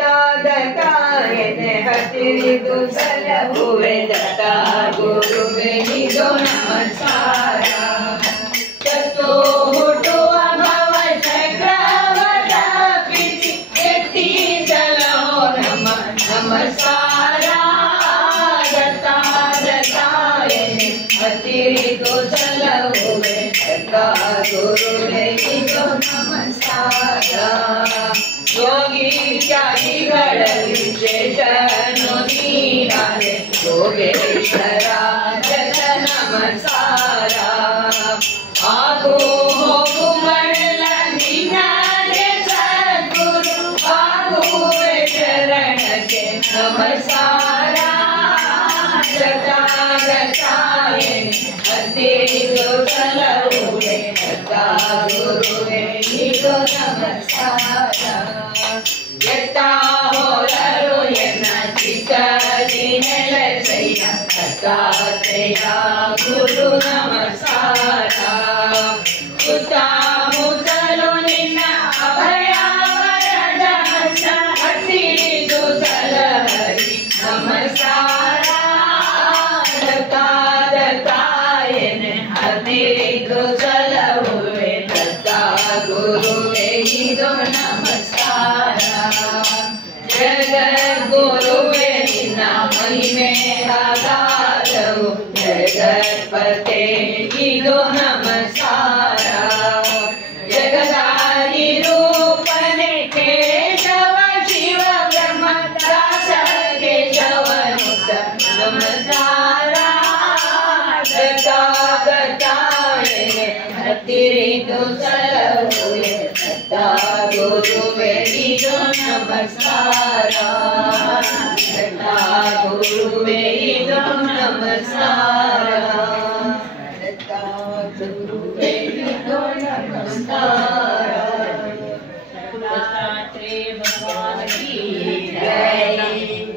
ದತ್ತಾ ದತ್ತಾಯನೆ ಹತ್ತಿರಿದು ಸಲಹುವೆ ದತ್ತಾ ಗುರುವೆ ನಿಜೋ ನಮಸ್ಕಾರ ತತ್ವ ಹುಟ್ಟುವ ಭವ ಚಕ್ರವಟ ಪಿಸಿ ಎತ್ತಿ ಸಲಹೋ ನಮಸ್ಕಾರ ದತ್ತಾ ದತ್ತಾಯನೆ ಹತ್ತಿರಿದು ಸಲಹುವೆ ದತ್ತಾ ಗುರುವೆ ನಿಜೋ ನಮಸ್ಕಾರ ಯೋಗಿ ತ್ಯಾಗಿಗಳಲ್ಲಿ ವಿಶೇಷನು ನೀನಾದೆ ಯೋಗೇಶ್ವರ ಜನ ನಮಸ್ಕಾರ ಆಗು ಹೋಗು ಮರಳ ನಿನ್ನಗೆ ಸದ್ಗುರು ಆಗುವೆ ಶರಣಕ್ಕೆ ನಮಸ್ಕಾರ ದತ್ತಾ ದತ್ತಾಯನೆ ಹತ್ತಿರಿದು ಸಲಹುವೆ ದತ್ತಾ ಗುರುವೆ ನಿಜೋ ನಮಸ್ಕಾರ ಎತ್ತಾ ಹೋದರು ಎನ್ನ ಚಿತ್ತದಿ ನೆಲೆಸಯ್ಯ ದತ್ತಾತ್ರೇಯ ಗುರು ನಮಸ್ಕಾರ ಸುತ್ತಮುತ್ತಲು ನಿನ್ನ ಅಭಯ ವರದ ಹಸ್ತ ಹತ್ತಿರಿದು ಸಲಹರಿ ನಮಸ್ಕಾರ ದತ್ತಾ ದತ್ತಾಯನೆ ಹತ್ತಿರಿದು ಸಲಹುವೆ ದತ್ತಾ ಗುರುವೆ ಇದು ನಮಸ್ಕಾರ ಜಗದ್ಗುರುವೆ ನಿನ್ನ ಮಹಿಮೆ ಆಧಾರವು ಜಗತ್ಪತೆ ಇದು ನಮಸ್ಕಾರ ಜಗದಾದಿ ರೂಪನೆ ಕೇಶವ ಶಿವ ಬ್ರಹ್ಮ ದಾಸ ಕೇಶವನುತ ನಮಸ್ಕಾರ ದತ್ತಾ ದತ್ತಾಯನೆ ಹತ್ತಿರಿದು ಸಲಹುವೆ ದತ್ತಾ ಗುರುವೆ ನಿಜೋ ನಮಸ್ಕಾರ ದತ್ತಾ ಗುರುವೆ ನಿಜೋ ನಮಸ್ಕಾರ ದತ್ತಾ ಗುರುವೆ ನಿಜೋ ನಮಸ್ಕಾರ ದತ್ತಾತ್ರೇಯ ಭಗವಾನ್ ಕಿ ಜೈ।